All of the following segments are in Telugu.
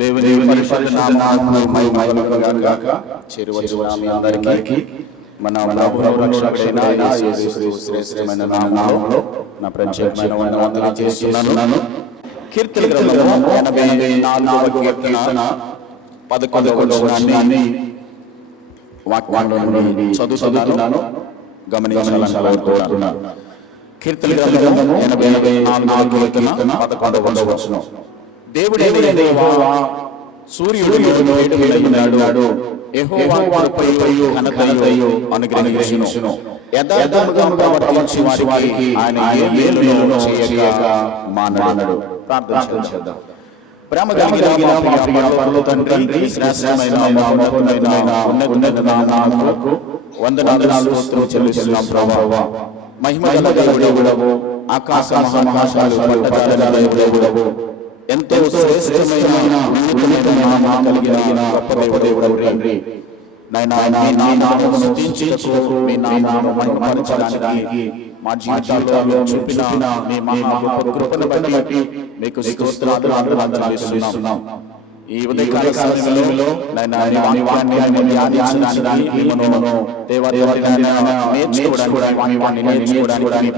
దేవుని పరిశుద్ధ నామమునకు మహిమ కలుగును గాక. చేరువచ్చిన మీ అందరికీ మన ప్రభువు రక్షకుడైన యేసుక్రీస్తు శ్రేష్టమైన నామములో నా ప్రత్యేకమైన వందనాలు చేస్తున్నాను. కీర్తన గ్రంథము 84వ కీర్తన 11వ వచనాన్ని వాక్యంలో నుండి చదువుతున్నాను. గమనించాలని కోరుతున్నాను. కీర్తన గ్రంథము 84వ కీర్తన 11వ వచనం. దేవుడైన యెహోవా సూర్యుడు వేడుకైనాడు, యెహోవా కృపయు ఘనతయు అనుగ్రహించును. యథార్థముగా ప్రవర్తించు వారికి ఆయన ఏ మేలును చేయక మానడు. ప్రార్థన చేద్దాం. ప్రేమ కలిగిన మా ప్రియ పరలోక తండ్రి, శ్రేష్టమైన మహోన్నతమైన ఉన్నతమైన నామములకు వందనాలు స్తుతులు చెల్లిస్తున్నాం ప్రభువా. మహిమ గల దేవుడవు, ఆకాశ మహాకాశాలు పట్టజాల దేవుడవు, ఎంతో శ్రేష్టమైన ఉన్నతమైన నామము కలిగిన గొప్ప దేవుడవు తండ్రి. నాయనా మీ నామమును స్తుతించుటకు, మీ నామమును మహిమపరచడానికి మా జీవితాల్లో చూపిన మీ మహా కృపను బట్టి మీకు స్తుతులు చెల్లిస్తున్నాం. ఈ ఉదయకాల సమయంలో నాయనా నీ వాక్యాన్ని ధ్యానించడానికి మేము దేవాలయాన్ని నేర్చుకోవడానికి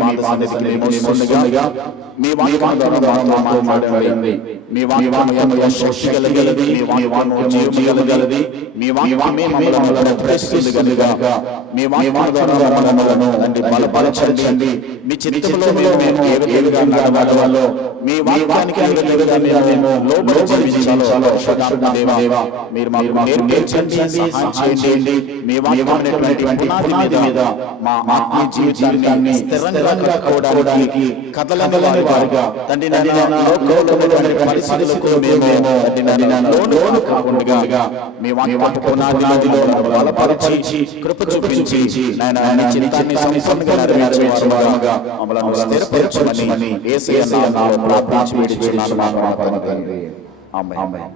మీ పాద సన్నిధికి ముందుగా మీ వాక్యం ద్వారా మాతో మాట్లాడండి. మీ వాక్యం శక్తి కలిగినది, మీ వాక్యం జీవము గలది, మీ వాక్యమే మమ్మల్ని ప్రశ్నిస్తుంది కనుక మీ వాక్యం ద్వారా మమ్మల్ని బలపరచండి. మీ చిత్తములో మేము ఏ విధంగా నడవాలో, మీ వాక్యానికి మేము లోబడి జీవించాలో దేవా మీరు మాకు నేర్పించండి, సహాయం చేయండి. మీ వాక్యమైనటువంటి పునాది మీద మా ఆత్మీయ జీవితాన్ని స్థిరంగా కట్టడానికి కదలని వారిగా తండ్రి పరిస్థితులకు లోను కాకుండా మీ వాక్య పునాదిలో బలపరిచి కృప చూపించి నాయన చిన్ని సంపూర్ణంగా నెరవేర్చువారుగా మమ్మల్ని స్థిరపరచమని యేసయ్య నామములో ప్రార్థించుచున్నాను మా పరమ తండ్రి. ఆమేన్.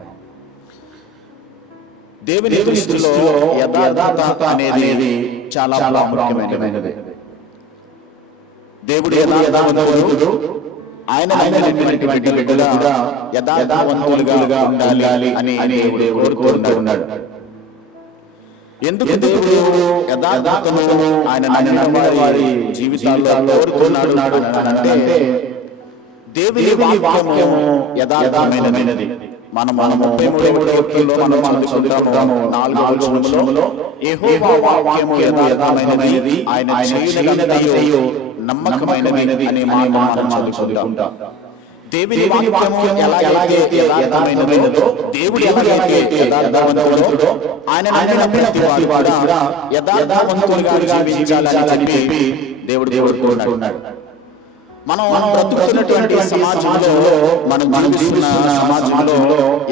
దేవుని దృష్టిలో యథార్థత అనేది చాలా ప్రాముఖ్యమైనది. దేవుడు యథార్థవంతుడు, ఆయన నమ్మినటువంటి బిడ్డలుగా యథార్థవంతులుగా ఉండాలి అని దేవుడు కోరుతున్నాడు. ఎందుకు దేవుడు యథార్థతను ఆయన నమ్మిన వారి జీవితాల్లో కోరుతున్నాడు అంటే దేవుని వాక్యము యథార్థమైనది. మనం 33వ కీర్తనలో మనం చదువుకుంటాము 4వ వచనంలో యెహోవా వాక్యము యథార్థమైనది, ఆయన చేయనిదయు నమ్మకమైనది అని మనం చదువుకుంటాం. దేవుని వాక్యము ఎలాగైతే యథార్థమైనదో, దేవుడు ఎలాగైతే యథార్థవంతుడో, ఆయన నమ్మిన ప్రతి వాడు కూడా యథార్థవంతులుగా జీవించాలని చెప్పి దేవుడు కోరుతున్నాడు. మనం బ్రతుకుతున్నటువంటి సమాజంలో మనం జీవిస్తున్న సమాజంలో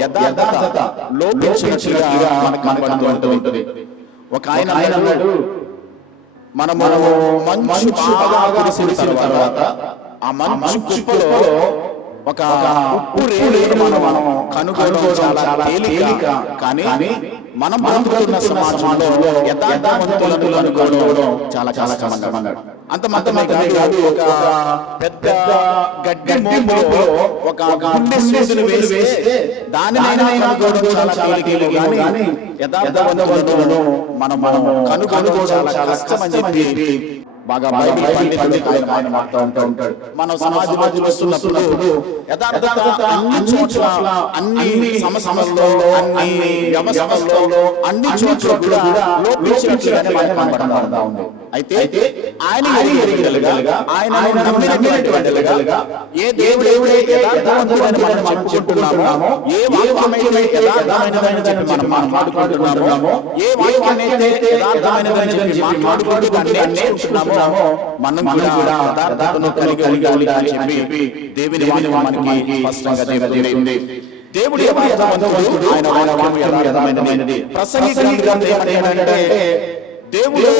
యథార్థత లోపించినట్లుగా మనకు కనబడుతూ ఉంటుంది. ఒక ఆయన అన్నాడు, మనము మంచు బాగా కురిసిన తర్వాత ఆ మంచు కుప్పలో ఒక ఉప్పు రేణును మనం కనుగొనడం చాలా తేలిక. కానీ మనం బ్రతుకుతున్న సమాజంలో యథార్థవంతులను కనుగొనడం చాలా కష్టమన్నాడు. అంతమంది కాదు, ఒక పెద్ద గడ్డి మోపులో ఒక గుండె సూదిని వేస్తే దానినైనా కనుగొనడం చాలా తేలిక. కానీ యథార్థవంతులను మనం కనుగొనడం చాలా కష్టమని చెప్పి బాగా బైబిల్ పండితుడు ఆయన మాట్లాడుతూ ఉంటాడు. మనం సమాజంలో చూస్తున్నప్పుడు యథార్థత అన్ని చోట్ల, అన్ని సమస్యల్లో, అన్ని వ్యవస్థల్లో, అన్ని చోట్ల కూడా లోపించినట్లుగానే కనబడతా ఉంది. అయితే ఆయన ఎరిగినట్లుగా, ఆయన నమ్మినట్లుగా ఏ దేవుడైతే యథార్థవంతుడని మనం చెప్పుకుంటున్నామో, ఏ వాక్యమైతే యథార్థమైనదని చెప్పి మనం మాట్లాడుకుంటున్నామో, ఏ వాక్యాన్నైతే యథార్థమైనదని చెప్పి మాట్లాడుకుంటున్నామో మనం కూడా యథార్థతను కలిగి ఉండాలి అని చెప్పి దేవుని వాక్యం మనకి స్పష్టంగా చెబుతుంది. దేవుడు యథార్థవంతుడు, ఆయన వాక్యం యథార్థమైనది. ప్రసంగి గ్రంథం ఏమంటే దేవుడు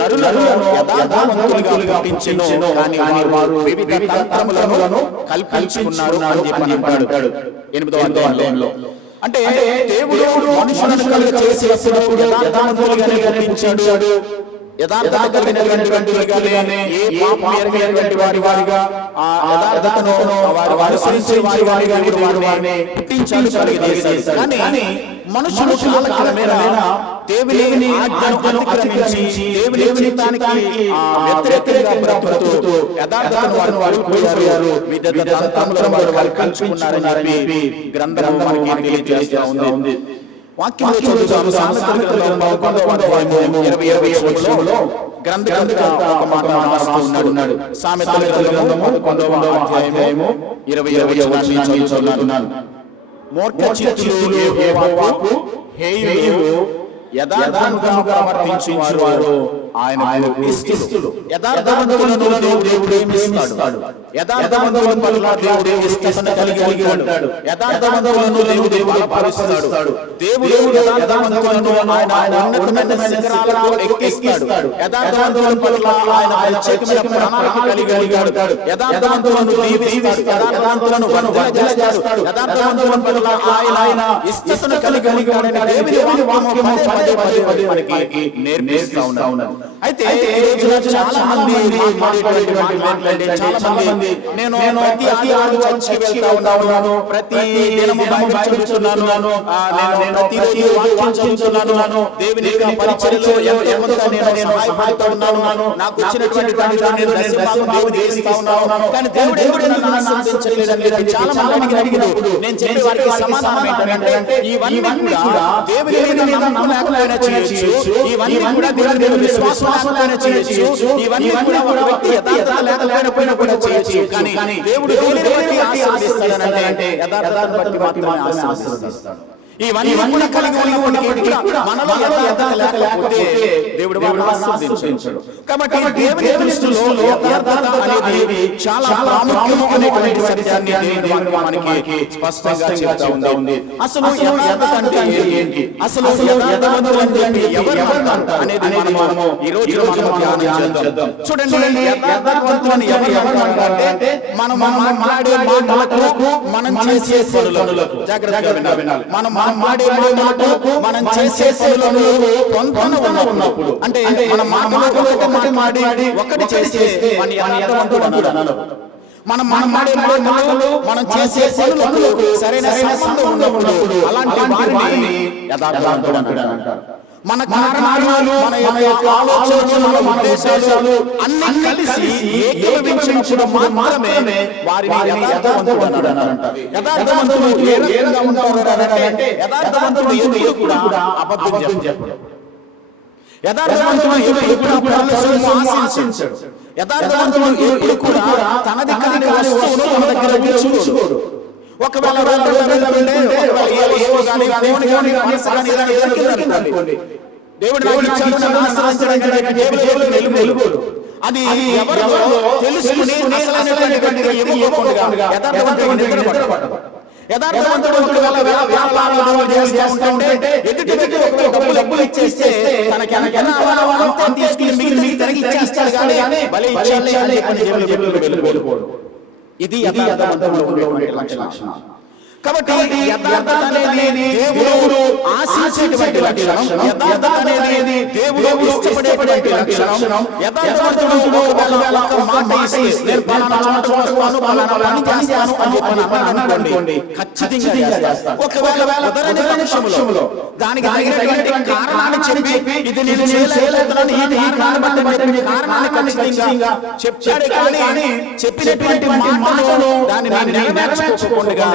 నరులను యథార్థవంతులుగా పుట్టించెను, కానీ వారు వివిధ తంత్రములను కల్పించుకున్నారు అని చెప్పి అంటాడు 8వ అధ్యాయంలో. అంటే దేవుడు మనుషులను చేసినప్పుడు యథార్థవంతులుగానే పుట్టించాడు. యథార్థత కలిగినటువంటి వ్యక్తులుగానే, ఏ పాపం ఎరగనటువంటి వారిగా ఆ యథార్థతను వారు అనుసరించే వారిగా వారిని పుట్టించాలి చేశారు. కానీ మనుషులు కాలక్రమేణా దేవుని ఆజ్ఞను అతిక్రమించి దేవుని చిత్తానికి వ్యతిరేకంగా బ్రతుకుతూ యథార్థతను వారు కోల్పోయారు. వివిధ వారు కల్పించుకున్నారని చెప్పి గ్రంథం మనకి తెలియజేస్తూ ఉంది. వాక్యంలో చదువుతాము. సామెతల గ్రంథం 11వ వచనంలో గ్రంథకర్త ఒక మాట రాస్తున్నాడు. సామెతల గ్రంథం 11వ అధ్యాయము 20వ వచనాన్ని చదువుతున్నాను. మూర్ఖ చిత్తులు యెహోవాకు హేయులు, యథార్థముగా ప్రవర్తించువారు ఆయనకు ఇష్టులు. యథార్థవంతులను దేవుడు ప్రేమిస్తాడు. యథార్థవంతుల పట్ల దేవుడు ఇష్టత కలిగి ఉంటాడు. యథార్థవంతులను దేవుడు బలపరుస్తాడు. దేవుడు యథార్థవంతులను ఆయన ఉన్నతమైన శిఖరాలకు ఎక్కిస్తాడు. యథార్థవంతుల పట్ల ఆయన ప్రత్యేకమైన ప్రణాళిక కలిగి ఉంటాడు. యథార్థవంతులను దీవిస్తాడు. యథార్థవంతులను వర్ధిల్లజేస్తాడు. యథార్థవంతుల పట్ల ఆయన ఇష్టతను కలిగి ఉంటాడు. దేవుని వాక్యము పదే పదే మనకి నేర్పిస్తూ ఉన్నాడు. అయితే చాలా మంది మాట్లాడేటువంటి చాలా మంది నేను ప్రతి ఆదివారం చర్చికి వెళ్తా ఉన్నాను, ప్రతి దినము బైబిల్ చదువుతున్నాను, నేను ప్రతి వాక్యం చదువుతున్నాను, దేవుని యొక్క పరిచర్యలో ఎంతగా నేను సహాయపడుతున్నాను, నాకు వచ్చినటువంటి దానిలో నేను దశమభాగం చేస్తా ఉన్నాను. కానీ దేవుడు నన్ను ఆశీర్వదించలేదని చాలా మంది అడిగినప్పుడు నేను చెప్పే వారికి సమాధానం ఏంటంటే ఇవన్నీ కూడా దేవుని మీద నమ్మకం లేకపోయినా చేయొచ్చు, ఇవన్నీ కూడా దేవుని మీద విశ్వాసం లేకపోయినా చేయొచ్చు, ఇవన్నీ కూడా ఒక వ్యక్తి యథార్థత లేకపోయినా కూడా చేయొచ్చు. కానీ దేవుడు దేవుని బట్టి ఆశీర్వదిస్తాడంటే యథార్థతను బట్టి మాత్రమే ఆశీర్వదిస్తాడు. ఇవన్నీ కూడా కలిగి ఉన్నప్పటికీ కూడా మనలో యథార్థత లేకపోతే దేవుడు వారిని ఆశీర్వదించడు. కాబట్టి దేవుని దృష్టిలో యథార్థత అనేది చాలా ప్రాముఖ్యము అనేటువంటి సత్యాన్ని మనకి స్పష్టంగా చెప్తా ఉంది. అసలు యథార్థత అంటే ఏంటి, అసలు యథార్థవంతులు అంటే ఎవరు అనేది మనము ఈ రోజు ధ్యానం చేద్దాం. చూడండి, యథార్థవంతులను ఎవరు అంటే మనం మాట్లాడే మాటలకు, మనం చేసే పనులకు జాగ్రత్తగా వినాలి. మనం మాడే మాటలకు, మనం చేసే పనులకు పొంతన ఉన్నప్పుడు, అంటే మనం మాటలు మాడి ఒకటి చేస్తే మన యథార్థవంతుడు అనాలి. మనం మాడే మాటలు, మనం చేసే పనులకు సరైన సంబంధం ఉన్నప్పుడు అలాంటి వారిని యథార్థవంతుడు అంటారు. మన కారణాలు, మన యొక్క ఆలోచనలు, మన ఉద్దేశాలు అన్ని కలిసి ఏకీభవించినప్పుడు మాత్రమే వారిని యథార్థవంతుడు అంటారు. యథార్థవంతుడు ఏ రకంగా ఉంటారంటే యథార్థవంతుడు ఎప్పుడు కూడా అబద్ధం చెప్పడు. యథార్థవంతుడు ఎప్పుడు కూడా ఆశించడు. యథార్థవంతుడు ఎప్పుడు కూడా తనది కాని వస్తువును తన దగ్గర ఉంచుకోడు. ఒకవేళ దేవుడు అది ఎవరో తెలుసుకుని యథార్థవంతుడు డబ్బులు ఇచ్చేస్తే తనకి ఇది యథార్థవంతుడు లక్షణం. కాబట్టి యథార్థత అనేది దేవుడు ఆశించేటువంటి లక్షణం. యథార్థత అనేది దేవుడు ఇష్టపడేటువంటి లక్షణం. యథార్థవంతుడు ఒక మాట ఇస్తే నేను పలానా చోట వస్తాను, పలానా పని చేస్తాను అని అనుకోండి, ఖచ్చితంగా చేస్తాను. ఒకవేళ కుదరని పక్షంలో దానికి తగినటువంటి కారణాన్ని చెప్పి ఇది నేను చేయలేదని ఈ కారణాన్ని ఖచ్చితంగా చెప్తాడు. కానీ చెప్పినటువంటి మాటను దాన్ని నెరవేర్చుకోకుండా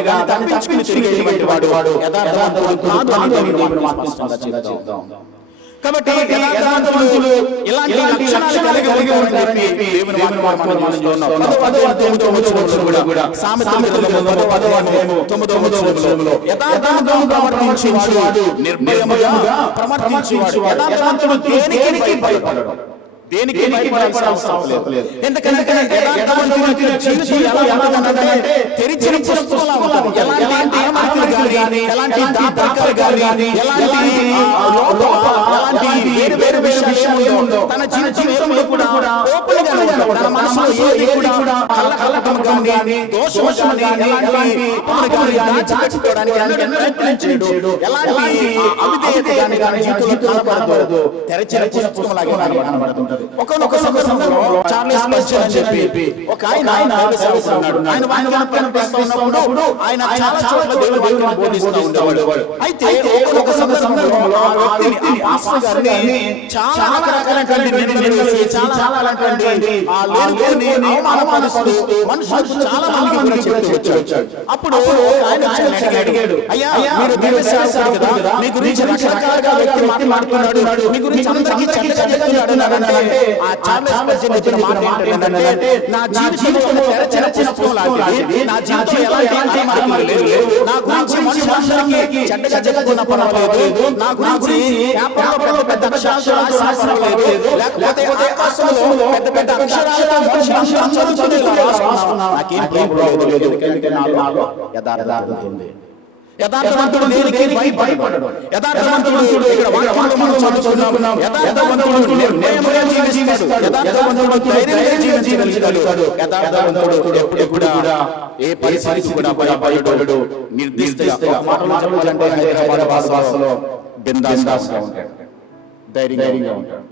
కాబట్టి యథార్థవంతులు ఇలాంటి లక్షణాలు కలిగి ఉంటారని దేవుని వాక్యం మనం చూస్తున్నాం. సామెతల గ్రంథం 10వ వచనంలో యథార్థంగా ప్రవర్తించువాడు నిర్భయముగా ప్రవర్తించువాడు. యథార్థవంతుడు దేనికి భయపడడు, దేనికి భయపడాల్సిన అవసరం లేదు. ఎందుకంటే యథార్థవంతుడి జీవితం ఎలా ఉంటుందంటే తెరిచిన పుస్తకంలా ఉంటుంది. ఎలాంటి అమర్యాదలు గాని, ఎలాంటి దాపరికాలు గాని, ఎలాంటి ఎలాంటి వేరు విషయాలు ఉండవు. తన జీవితం కూడా ఓపెన్ గా ఉంటుంది. తన మనసులో ఏది కూడా కలకం కానీ దోషము కానీ ఎలాంటి పాపములు కానీ దాచిపెట్టుకోవడానికి ప్రయత్నించాడు. ఎలాంటి అవిధేయత కానీ జీవితంలో కనబడదు. తెరచిన పుస్తకంలాగా కనబడుతుంటది. ఒక్కొక్క సందర్భంలో చార్లెస్ స్పర్జన్ అని చెప్పి ఒక ఆయన వాక్యాన్ని ప్రకటిస్తున్నప్పుడు ఆయన చాలా చోట్ల దేవుని బోధిస్తూ ఉండేవాడు. అయితే ఒక్కొక్క సందర్భంలో ఆ వ్యక్తిని ఆ పాస్టర్ గారిని చాలా రకాలైనటువంటి నిందలు వేసి చాలా రకాలైనటువంటి ఆ లేనిపోని అవమానపరుస్తూ మనుషులు చాలా మందికి చెప్తూ వచ్చాడు. అప్పుడు ఆయన అడిగాడు, అయ్యా మీరు దైవ సేవకుడు కదా, మీ గురించి రకరకాలుగా వ్యక్తి మాట్లాడుతున్నాడు, మీ గురించి అందరికీ చెడ్డగా చెప్తున్నాడంటే ఆ చార్లెస్ స్పర్జన్ చెప్పిన మాట ఏంటంటే, నా జీవితంలో తెరచిన పుస్తకం లాంటిది, నా జీవితంలో ఎలాంటి అలమరలు లేవు, నా గురించి మనుషులందరికీ చెడ్డగా చెప్పుకున్న పర్వాలేదు, నా గురించి పేపర్లో పెద్ద అక్షరాలతో రాసిన పర్వాలేదు, లేకపోతే ఆకాశంలో పెద్ద పెద్ద అక్షరాలతో మనుషులందరూ చదువుకునేలా రాసుకున్నా నాకేం ప్రాబ్లం లేదు. ఎందుకంటే నాలో యథార్థత ఉంది. యథార్థవంతుడు దేనికి భయపడడు. యథార్థవంతుడు ఇక్కడ వాక్యంలో మనం చదువుకున్నాం. యథార్థవంతుడు నిర్భయంగా జీవిస్తాడు. యథార్థవంతుడు ధైర్యంగా జీవించగలుగుతాడు. యథార్థవంతుడు ఎప్పుడు కూడా ఏ పరిస్థితి కూడా భయపడడు. నిర్దిష్టంగా మాట్లాడాలంటే హైదరాబాద్ భాషలో బిందాస్గా ఉంటాడు, ధైర్యంగా ఉంటాడు.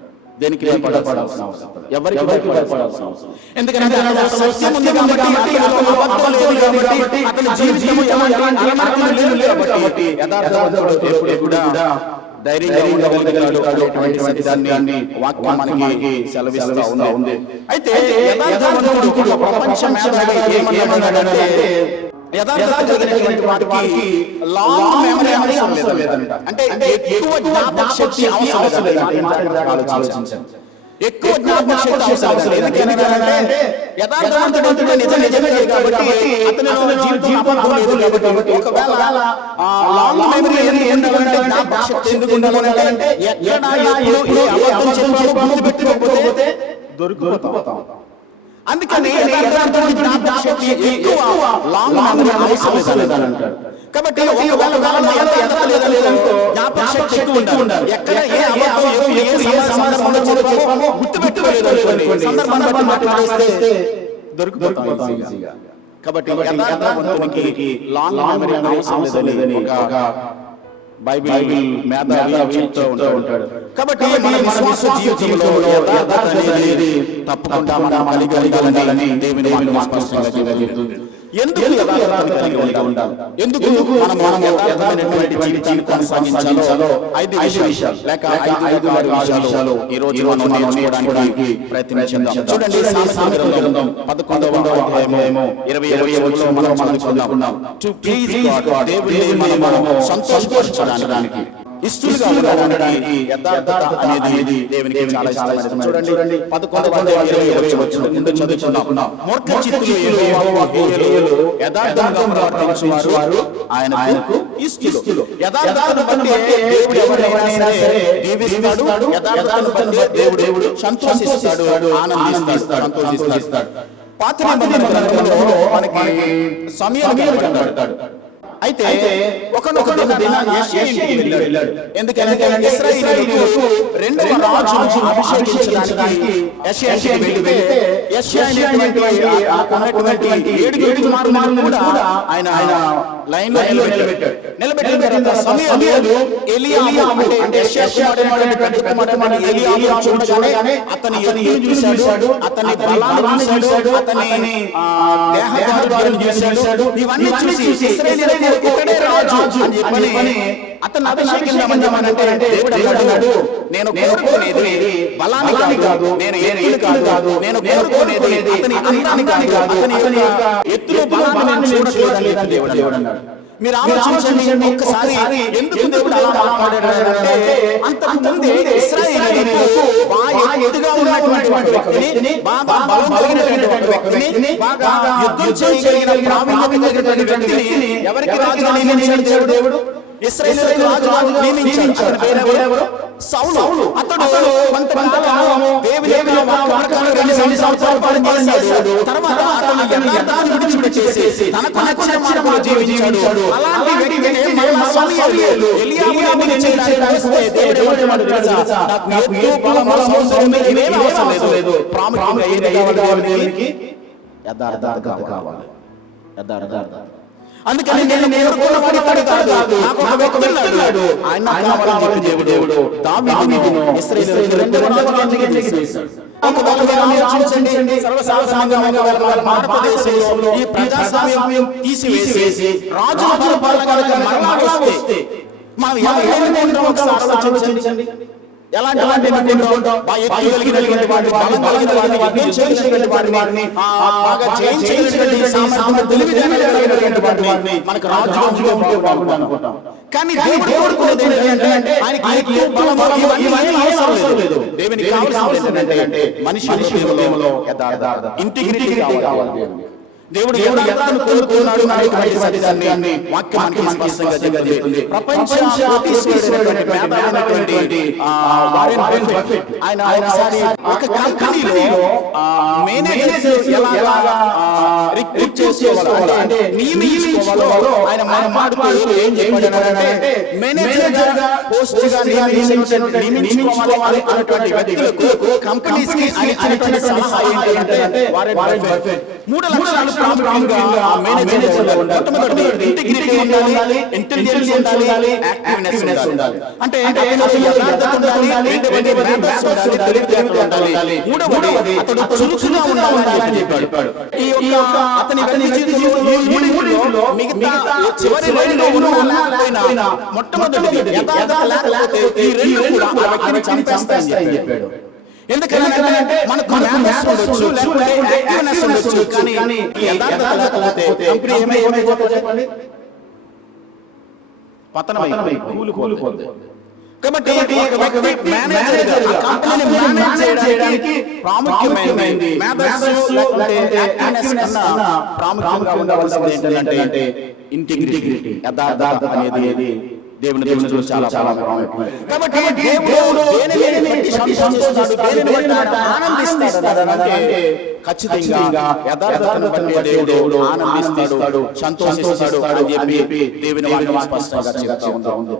దేనికి భయపడాల్సిన అవసరం, ఎవరికి భయపడాల్సిన అవసరం. ఎందుకంటే సత్యం ఉంది కాబట్టి, అబద్ధం లేదు కాబట్టి, అతని జీవితం లేదు కాబట్టి యథార్థవంతుడు ఎప్పుడు కూడా ధైర్యంగా ఉండగలుగుతాడు. దాన్ని వాక్యం మనకి సెలవిస్తూ ఉంది. అయితే యథార్థవంతుడు ప్రపంచం ఏమన్నాడంటే, యథార్థవంతుడైనటువంటి వాడికి లాంగ్ మెమరీ అవసరం లేదంట. అంటే ఎక్కువ జ్ఞాపక శక్తి అవసరం లేదంట. ఆలోచించండి, ఎక్కువ జ్ఞాపక శక్తి అవసరం లేదు. ఎందుకంటే యథార్థవంతుడు నిజమే కాబట్టి అతని జీవితం కాబట్టి ఒకవేళ లాంగ్ మెమరీ ఎందుకంటే జ్ఞాపక శక్తి ఎందుకు ఉండాలంటే ఎక్కడ ఎప్పుడు ఏ అబద్ధం చెప్పాలో గుర్తుపెట్టుకోకపోతే దొరికిపోతాం. అందుకని జ్ఞాపక శక్తి ఎక్కువ లాంగ్ మెమరీ అవసరం లేదంటాడు. కాబట్టి జ్ఞాపక శక్తి ఎక్కువ ఉండాలి. ఎక్కడ ఏ అబద్ధం ఏ సందర్భంలో చెప్పామో గుర్తుపెట్టుకోలేదు సందర్భాన్ని మాట్లాడిస్తే దొరికిపోతాం ఈజీగా. కాబట్టి యథార్థవంతునికి లాంగ్ మెమరీ అవసరం లేదని ఒక బైబిల్ మేధావి చెప్తూ ఉంటాడు. కాబట్టి మన విశ్వాస జీవితంలో యథార్థత అనేది తప్పకుండా మనం కలిగి ఉండాలని దేవుని వాక్యం చెబుతుంది. ఎందుకు యథార్థత కలిగి ఉండాలి? ఎందుకు మనం యథార్థమైనటువంటి జీవితాన్ని సాగించాలో 5 విషయాలు లేక 5 విషయాలు ఈ రోజు మనం నేర్చుకోవడానికి ప్రయత్నించుదాం. చూడండి, సామెతల గ్రంథం 11వ అధ్యాయము 20 మనం చదువుకున్నాం. టు ప్లీజ్ గాడ్, దేవుని మనము సంతోషపరచడానికి, ఇష్టలుగా ఉండడానికి యథార్థత అనేది దేవునికి చాలా ఇష్టమైనది. చూడండి 11వ అధ్యాయం 20 చదువుకున్నాం. మూర్ఖ చిత్తులు యెహోవాకు హేయులు, యథార్థంగా ప్రవర్తించువారు ఆయనకు ఇష్టలు. యథార్థతను బట్టి దేవుడు ఎవరైనా సరే దీవిస్తాడు. యథార్థతను బట్టి దేవుడు సంతోషిస్తాడు, ఆనందిస్తాడు, సంతోషిస్తాడు. పాత నిబంధన గ్రంథంలో మనకి సమూయేలు కనబడతాడు. అయితే ఒకనొక దినాన యెషయా వెళ్ళాడు. ఎందుకంటే ఇశ్రాయేలీయులకు రెండవ రాజును అభిషేకించడానికి యెషయా వెళ్తే యెషయా అనేటువంటి ఆ కొన్నటువంటి 7 కుమారులను కూడా ఆయన లైన్ లో నిలబెట్టిన తర్వాత సమూయేలు ఎలీయాబు అంటే యెషయా కుమారుడైనటువంటి ఎలీయాబు చూడగానే అతని ఎత్తును చూశాడు, అతని బలాన్ని చూశాడు, అతని దేహదారులను చూశాడు. ఇవన్నీ చూసి ఇశ్రాయేలీయులు ఇతడే రాజు అని చెప్పని అతను అభిషేకించమన్నామంటే దేవుడు అన్నాడు, నేను కోరుకునేది బలాన్ని కాదు, నేను ఎత్తుని కాదు, నేను కోరుకునేది అతని అందాన్ని కాదు, అతని ఎత్తులో బలాన్ని చూడట్లేదని దేవుడు అన్నాడు. మీరు ఆలోచించండి ఒక్కసారి, ఎందుకు దేవుడు అలా మాట్లాడాడంటే అంతకు ముందే ఇశ్రాయేలీయులకు బాగా ఎత్తుగా ఉన్నటువంటి వ్యక్తిని, బాగా బలం కలిగినటువంటి వ్యక్తిని, బాగా యుద్ధం చేయగలిగిన ప్రావీణ్యం కలిగినటువంటి వ్యక్తిని ఎవరికి రాజుగా నియమించాడు దేవుడు? ఇశ్రాయేలీయులకు రాజుగా నియమించాడు. అతని పేరెవరు? సౌలు. అతడు కొంతకాలం దేవుని వాక్యాన్ని 2 సంవత్సరాలు పాలించాడు. తర్వాత అతను యథార్థతను విడిచిపెట్టేసి తనకు నచ్చిన మార్గంలో జీవించాడు. అలాంటి వ్యక్తిని మన సమూయేలు ఎలీయాబుని చేయడానికి వస్తే దేవుడు ఏమన్నాడు తెలుసా? నాకు ఎత్తు బలం అవసరం లేదు, ఇవేమీ అవసరం లేదు. ప్రాముఖ్యంగా ఏది కావాలి దేవునికి? యథార్థత కావాలి. యథార్థత. అందుకని నేను కోరుకున్నవాడు కాదు, నాకు ఒక వ్యక్తి ఉన్నాడు, ఆయన నాకు కావాలని దేవుడు దావీదును ఇశ్రాయేలు రెండవ రాజుగా చేశాడు. భారతదేశంలో ఈ ప్రజాస్వామ్యం తీసివేసి రాజుల పాలన మరణాలు వస్తే మనం ఎవరిని ఆలోచించండి. ఎలాంటి మనకు రాజుగా అనుకుంటాం. కానీ దేవుడు దేవునికి కావాల్సింది ఏంటంటే మనిషి హృదయంలో ఇంటిగ్రిటీ కావాలి. దేవుడు యథార్థతను కోరుకున్నాడు. వాక్యం మనకి చెప్తుంది. ప్రపంచ వారెన్ బఫెట్ ఆయన ఒకసారి ఒక కంపెనీలో మేనేజర్స్ ఎలాగా రిక్రూట్ చేసుకోవాలి అంటే నియమించుకోవాలో ఆయన మాట్లాడుతూ ఏం చెప్పాడంటే మేనేజర్ గా పోస్ట్ గా నియమించుకోవాలి అన్నటువంటి వ్యక్తులకు కంపెనీస్ కి ఆయన ఇచ్చిన సలహా ఏంటంటే వారెన్ బఫెట్ 3 లక్షల ఇంటిగ్రిటీ ఉండాలి, ఇంటెలిజెన్స్ ఉండాలి, యాక్టివ్నెస్ ఉండాలి. అంటే మూడవది అతడు చురుకుగా ఉండాలని చెప్పాడు. ఈ యొక్క అతని మూడింటిలో మిగతా చివరి లైన్లో ఉన్న మొట్టమొదటి యథార్థత లేకపోతే ఈ రెండు కూడా ఆ వ్యక్తిని చంపేస్తాయని చెప్పాడు. ఎందుకంటే మనకు మ్యాథ్స్ ఉండొచ్చు, లేకపోతే యాక్టివ్నెస్ ఉండొచ్చు, కానీ యథార్థత లేకపోతే కంపెనీ ఏమైపోతుందో చెప్పండి, పతనమై కూలిపోతుంది. కాబట్టి ఒక వ్యక్తి మేనేజర్ గా కంపెనీని మేనేజ్ చేయడానికి ప్రాముఖ్యమైనది మ్యాథ్స్ లేకపోతే యాక్టివ్నెస్ కన్నా ప్రాముఖ్యంగా ఉండవలసింది ఏంటంటే ఇంటిగ్రిటీ, యథార్థత అనేది దేవుని దృష్టిలో చాలా ప్రాముఖ్యమైనది. కాబట్టి దేవుడు దేనిని బట్టి సంతోషిస్తాడు, దేనిని బట్టి ఆనందిస్తాడు అంటే ఖచ్చితంగా యథార్థతను బట్టి దేవుడు ఆనందిస్తాడు, సంతోషిస్తాడు అని చెప్పి దేవుని వాక్యం స్పష్టంగా చెప్తా ఉంది.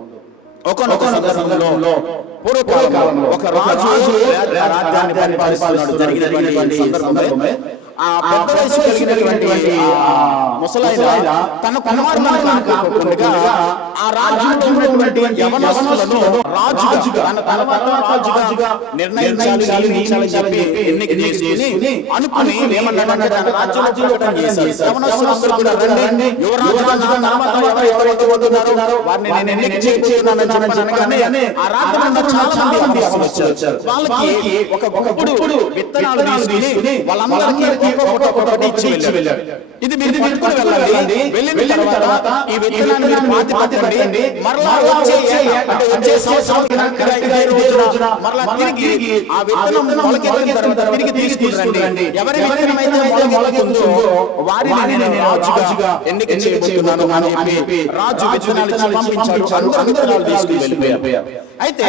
ఒకనొక సందర్భంలో పూర్వకాలంలో ఒక రాజు రాజ్యాన్ని పరిపాలిస్తున్నాడు. జరిగినటువంటి సందర్భమే ఆ పెద్ద వయసు కలిగినటువంటి ముసలాయన తన కుమారులను కాకుండా ఆ రాజ్యంలో ఉన్నటువంటి యవనస్తులను రాజుగా తన తర్వాత రాజుగా నిర్ణయించాలని చెప్పి ఎన్నిక చేసుకుని అనుకుని ఏమన్నాడంటే రాజ్యంలో ప్రకటన చేశారు. యవనస్తులందరూ కూడా రండి, యువరాజుగా నా తర్వాత ఎవరైతే ఉంటున్నారో వారిని నేను ఎన్నిక చేసుకున్నానని చెప్పగానే ఆ రాజ్యంలో చాలా మంది వచ్చారు. వాళ్ళకి ఒక గుప్పుడు విత్తనాలు తీసుకుని వాళ్ళందరికీ ఒక్కొక్కటి ఇచ్చి వెళ్ళాడు. ఇది మీరు వెళ్ళండి, వెళ్ళిన తర్వాత ఈ విత్తనాన్ని పాతి పెట్టండి, మరలా వచ్చే సంవత్సరం మరలా తిరిగి ఆ విత్తనం మొలకెత్తిన తర్వాత తిరిగి తీసుకురండి. ఎవరి విత్తనమైతే మొలకెత్తుందో వారిని నేను రాజుగా ఎన్నిక చేయబోతున్నాను అని చెప్పి రాజు విత్తనాలు పంపించాడు. అందరూ తీసుకుని వెళ్ళిపోయారు. అయితే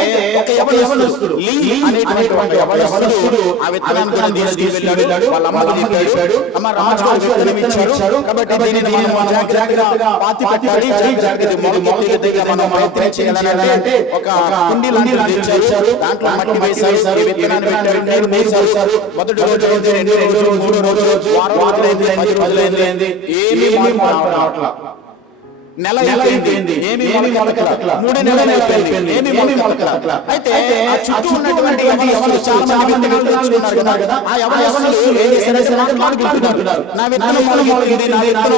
ఒక యవనస్తుడు అనేటువంటి యవనస్తుడు ఆ విత్తనాన్ని కూడా తీసుకుని వెళ్ళాడు. వాళ్ళ అమ్మకి చెప్పాడు, అమ్మ రాజుగారు విత్తనం ఇచ్చారు కాబట్టి దీనిని మనం జాగ్రత్తగా పాతి పెట్టాలి, జాగ్రత్తగా మొలకెత్తే మనం ప్రయత్నం చేయాలంటే ఒక కుండీ లాంటిది ఇచ్చారు. దాంట్లో మట్టి వేశారు, విత్తనాన్ని పెట్టారు, నీరు పోశారు. మొదటి రోజు, రెండో రోజు, మూడో రోజు, వారం రోజులైంది, 10 రోజులైంది, ఏమీ మార్పు రావట్లా. నెల అయిపోయింది, ఏమీ మొలకెత్తట్లా. 3 నెలలు అయిపోయింది, ఏమీ మొలకెత్తట్లా. అయితే ఆ చుట్టూ ఉన్నటువంటి యవనస్తులు చాలా మంది విత్తనాలు కదా, ఆ యవనస్తులు ఏం చేశారంటే మాట్లాడుకుంటున్నారు. నా విత్తనం మొలకెత్తింది, నా విత్తనం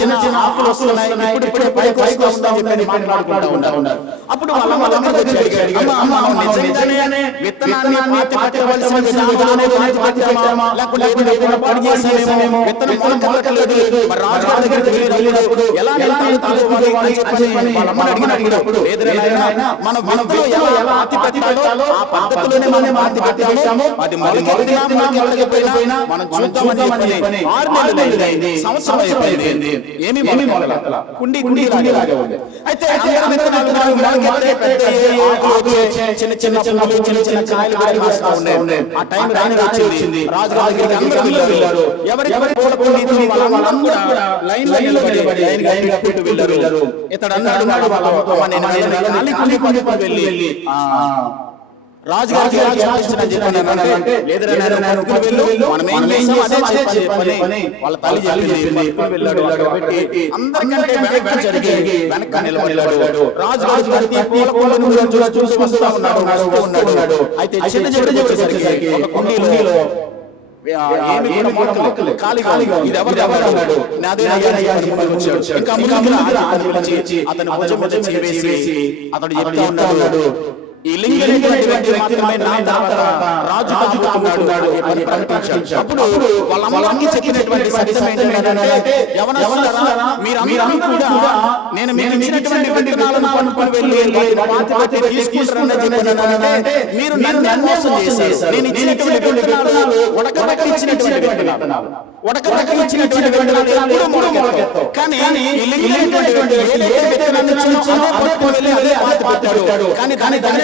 చిన్న చిన్న ఆకులు వస్తున్నాయి, ఇప్పుడు పైకి వస్తుందని మాట్లాడుకుంటూ ఉన్నారు. అప్పుడు వాళ్ళందరూ అడిగారు, అమ్మ నిజంగానే విత్తనాన్ని పాతి పెట్టవలసిన విధానాన్ని పాతి పెట్టామా, లేకపోతే ఏదైనా పాడు చేసామేమో, విత్తనం మొలకెత్తలేదు, మరి రాజు దగ్గరికి వెళ్ళినప్పుడు ఎలా అడిగినప్పుడు మన ఎలా అతి పెట్టాలో ఆ పద్ధతిలోనే మనం అతి పెట్టాము. అది మొలకెత్తినా మనం చూద్దామని చెప్పని 6 నెలలు అయింది, సంవత్సరం అయిపోయింది, ఏమీ మొలకెత్తలా, కుండీ లాగా ఉంది. అయితే చిన్న కాయలు కాస్తా ఉన్నాయి. ఆ టైం రాని వచ్చింది, రాజుగారి దగ్గరికి అందరూ వెళ్ళారు. ఎవరికి వాళ్ళందరూ కూడా లైన్ లో నిలబడి వెళ్ళారు. ఇతడు అన్నాడు, వాళ్ళ వెళ్ళి రాజుగారికి ఎలా చెప్పానంటే లేదురా నేను పట్టుకుని వెళ్ళు, మనం ఏం చేసాం అదే చెప్పని వాళ్ళ తల్లి చెప్పింది. వెళ్ళాడు పెట్టి అందరికంటే వెనక నిలబడ్డాడు. రాజు ప్రతి పూల కుండను చూసి వస్తూ ఉన్నాడు. అయితే చిన్న చెట్టు వచ్చేసరికి ఒక కుండీలో ఏమి కూడా మొక్కలు ఖాళీగా ఇది ఎవరు అన్నాడు. నాదే వచ్చాడు. ఇంకా ముందు అతను భుజం మీద వేసి అతడు చెప్తా ఉన్నాడు, ఈ లింగమైనటువంటి వ్యక్తి నా తర్వాత రాజు కాబోతున్నాడు అని ప్రకటించాడు. అప్పుడు వాళ్ళందరికీ చెప్పినటువంటి సత్యం ఏంటంటే, యవనస్తులారా మీరందరూ కూడా నేను మీకు ఇచ్చినటువంటి విత్తనాలను పట్టుకొని వెళ్ళి పాతి తీసుకుంటారని చెప్పానంటే మీరు నన్ను మోసం చేశారు. నేను ఇచ్చినటువంటి విత్తనాలు ఉడకబెట్టి ఇచ్చినటువంటి విత్తనాలు ఎప్పుడూ మొలకెత్తవు. కానీ ఈ లింగమైనటువంటి ఏదైతే విత్తనాలు ఇచ్చానో అదే పట్టుకొని వెళ్ళి పాతి పెట్టాడు. కానీ దాని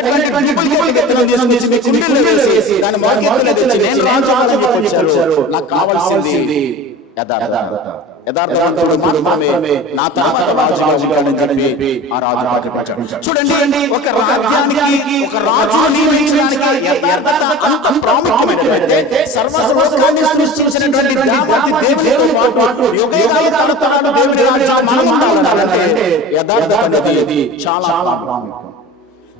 నాకు కావాల్సింది యథార్థవంతుడు మాత్రమే నా తర్వాత రాజుగాడని చెప్పి ఆ రాజు ప్రకటించాడు. చూడండి, ఒక రాజ్యానికి ఒక రాజు నియమించడానికి యథార్థత అంత ప్రాముఖ్యమైనటువంటి సర్వలోకాన్ని సృష్టించినటువంటి దేవుని పాటు యుగయుగాల తరతరాల దేవుని రాజ్యం మనం ఉండాలంటే యథార్థత అనేది చాలా ప్రాముఖ్యం.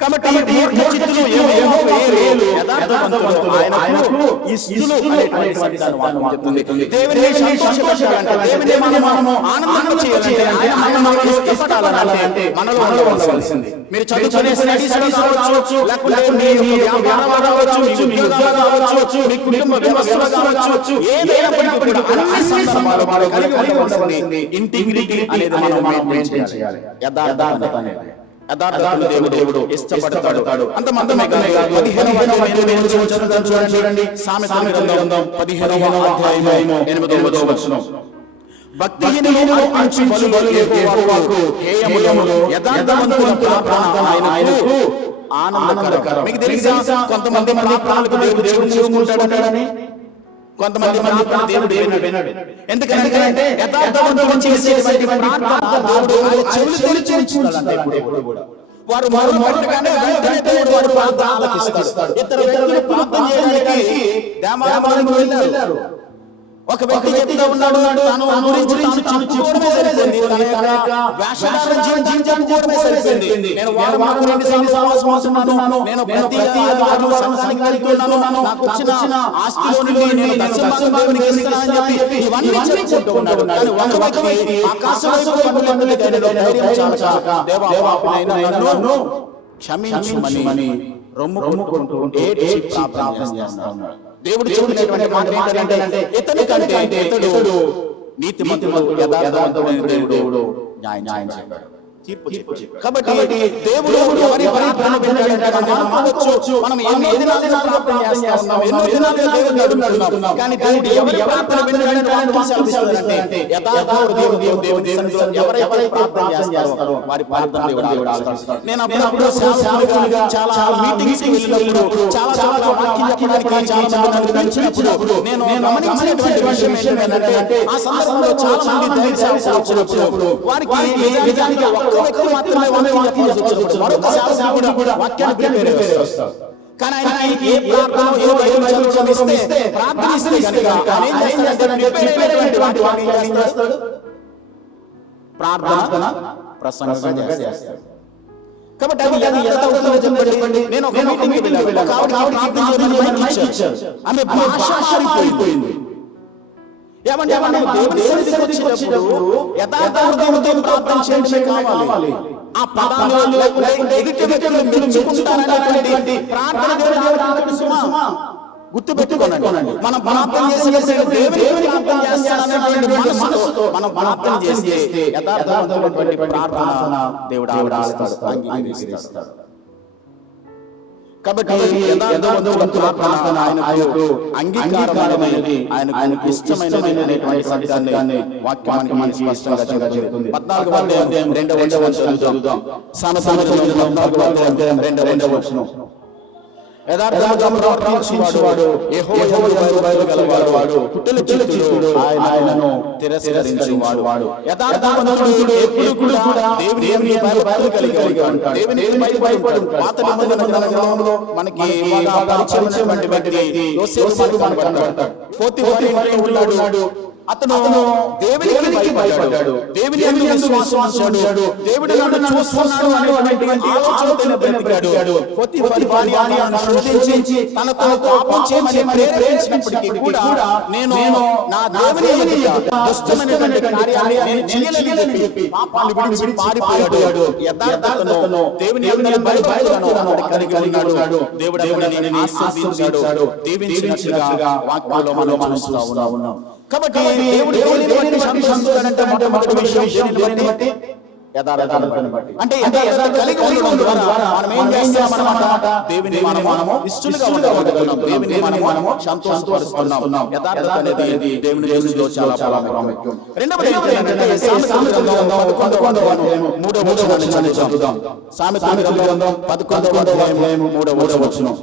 కాబట్టి మూర్ఖచిత్తులు యెహోవా వేలు యథార్థవంతులు ఆయనకు ఇష్టులు అనేటువంటి సత్యాన్ని చెప్తుంది. దేవుని సంతోషపెట్టాలంటే దేవుని మనము ఆనందంగా చేయాలంటే ఆయన ఆనందంలో ఇష్టపడాలంటే మనలో ఉండవలసింది. మీరు చదువుకునే స్టడీస్ కావచ్చు, లేకపోతే మీ వ్యాపారం కావచ్చు, మీ ఉద్యోగాలు కావచ్చు, మీ కుటుంబ వ్యవస్థలు కావచ్చు, ఏదైనా కూడా అన్ని సందర్భాల్లో కలిగి ఉండవలసింది ఇంటిగ్రిటీ అనేది మనం మెయింటైన్ చేయాలి. యథార్థత అనేది దేవుడు ఇష్టపడతాడు. అంతమందమే కాదు, 15వ చూడండి, సామెతల గ్రంథం 15వ అధ్యాయము 8వ వచనం. భక్తిహీనులు అంచు బలులు యెహోవాకు హేయములు, యథార్థవంతుల ప్రార్థన ఆయనకు ఆనందకరం. మీకు తెలుసా కొంతమంది ప్రార్థనలకు దేవుడు చెవుకుంటాడని, కొంతమంది దేవుడు వినడు. ఎందుకంటే యథార్థవంతులు చేసేటువంటి ప్రార్థన దేవుడు చెవులు తెరిచి ఉంచుతాడంటే వారు మొదటగానే వారు ప్రార్థన ఆలకిస్తాడు. ఇతర వ్యక్తులు ప్రార్థన చేయడానికి దేవాలయానికి వెళ్ళారు. ఒక వ్యక్తి చెప్తా ఉన్నాడు, తను గురించి తాను చెప్పుకోవడమే సరిపోయింది, తన యొక్క వేషధారణ జీవించడమే సరిపోయింది. నేను వారం సంవత్సరాలు నేను ప్రతి ఆదివారం సంఘానికి వెళ్తున్నాను, నాకు వచ్చిన ఆస్తిలో నేను దశమ దేవునికి ఇస్తానని చెప్పి ఇవన్నీ చెప్పుకుంటూ ఉన్నాడు. కానీ ఒక వ్యక్తి ఆకాశం ధైర్యం చాలక దేవా నన్ను క్షమించమని రొమ్ముకుంటూ ఏడ్చి ప్రార్థన చేస్తా ఉన్నాడు. దేవుడు చూడేటువంటి మాట ఏంటంటే ఇతని కంటే ఇతడు నీతిమంతుడు, యథార్థవంతుడైన దేవుడు న్యాయం చెప్పాడు, తీర్పు చెప్పాడు. కాబట్టి దేవుడు ఎవరి ప్రార్థన వినడంటే మనం అనుకోవచ్చు, మనం ఎన్నో దినాలు ప్రార్థన చేస్తున్నాం, ఎన్నో దినాలు దేవుడిని అడుగుతున్నాం. కానీ దేవుడు ఎవరి ప్రార్థన వినడంటే అంటే యథార్థవంతుడు దేవుడు ఎవరైతే ప్రార్థన చేస్తారో వారి ప్రార్థన దేవుడు ఆలకిస్తాడు. నేను అప్పుడప్పుడు సేవకులుగా చాలా మీటింగ్స్ కి వెళ్ళినప్పుడు చాలా వాక్యం చెప్పడానికి చాలా మంది పిలిచినప్పుడు నేను గమనించినటువంటి విషయం ఏంటంటే ఆ సందర్భంలో చాలా మంది దైవ సేవకులు వచ్చినప్పుడు వారికి నిజానికి ఒక్క వ్యక్తి మాత్రమే వాక్యం చెప్పవచ్చు, మరొక సేవకుడు కూడా వాక్యాన్ని ప్రిపేర్ చేస్తాడు. కానీ ఆయనకి ఏ ప్రార్థన ఏ బైబిల్ చదివిస్తే ప్రార్థనిస్తే గనుక ఆయన ఏం చేస్తాడంటే ప్రిపేర్ అయినటువంటి వాక్యం ఏం చేస్తాడు, ప్రార్థన ప్రసంగంగా చేస్తాడు. కాబట్టి అది ఎంత అవుతుందో చెప్పండి. నేను ఒక మీటింగ్కి వెళ్ళాను, ప్రార్థన చేయమని మైక్ ఇచ్చారు, ఆమె భాష మారిపోయింది. ఏమంటే దేవుని సన్నిధికి వచ్చేటప్పుడు యథార్థవంతులతో ప్రార్థన చేయడమే కావాలి. ఆ పదాలు లేకుంటే ఎదుటి వ్యక్తులు మెచ్చుకుంటారనేటువంటి ప్రార్థన దేవుడు ఆలకించు సుమా. గుర్తు పెట్టుకోనండి, మనం ప్రార్థన చేసే దేవునికి ప్రార్థన చేస్తాననేటువంటి మనసుతో మనం ప్రార్థన చేస్తే యథార్థవంతమైనటువంటి ప్రార్థన దేవుడు ఆలకిస్తాడు, అంగీకరిస్తాడు. కాబట్టి యథార్థవంతుల ప్రార్థన ఆయనకు అంగీకారమైనది, ఆయనకు ఇష్టమైనటువంటి సత్యాన్ని వాక్యానికి మనకి స్పష్టంగా చెబుతుంది. 14వ అధ్యాయం 2వ వచనం చదువుదాం. సామెతల గ్రంథం 14వ అధ్యాయం 2వ వచనం. యథార్థముగా ప్రవర్తించువాడు యెహోవా యందు భయము గలవాడు పుట్టెల చిత్తుడు ఆయనను తిరస్కరించువాడు. యథార్థవంతుడు ఎప్పుడు కూడా దేవుని యందు భయము కలిగి ఉంటాడు. దేవునికి భయపడు. పాత నిబంధన గ్రంథంలో మనకి పరిచయం వ్యక్తి యోసేపు మనకు కనబడతాడు. పోతీఫరు ఉన్నాడు. అతను దేవునికి భయపడ్డాడు. దేవుని యందు విశ్వాసించాడు. దేవుడు నన్ను చూస్తున్నాడు అనేటువంటి ఆలోచనతో బ్రతికాడు. పోతీఫరు భార్య ఆయనను శోధించి తనకు పాపం చేయమని ప్రేరేపించినప్పటికీ కూడా నేను నా దేవుని ఎదుట దుష్టమైనటువంటి కార్యాన్ని నేను చేయలేనని చెప్పి పాపాన్ని విడిచి పారిపోయాడు. యథార్థతను దేవుని యందు భయభక్తులను కలిగి ఉన్నాడు. దేవుడు ఆయనని ఆశీర్వదించాడు. దీవించినట్లుగా వాక్యంలో మనం చూస్తా ఉన్నాం. కాబట్టి దేవుడు దేనిని బట్టి సంతోషిస్తాడంటే మొట్టమొదటి విషయం దేనిని బట్టి? యథార్థతను బట్టి. అంటే యథార్థత కలిగి ఉండడం ద్వారా మనం ఏం చేస్తామన్నమాట? దేవుని మనము ఇష్టలుగా ఉండగలుగుతున్నాం. దేవుని మనము సంతోషపరుస్తున్నాం. యథార్థత అనేది దేవుని దృష్టిలో చాలా ప్రాముఖ్యం. రెండవది ఏంటంటే సామెతల గ్రంథం 11వ అధ్యాయం 3వ వచనాన్ని చదువుదాం. సామెతల గ్రంథం 11వ అధ్యాయం 3వ వచనం.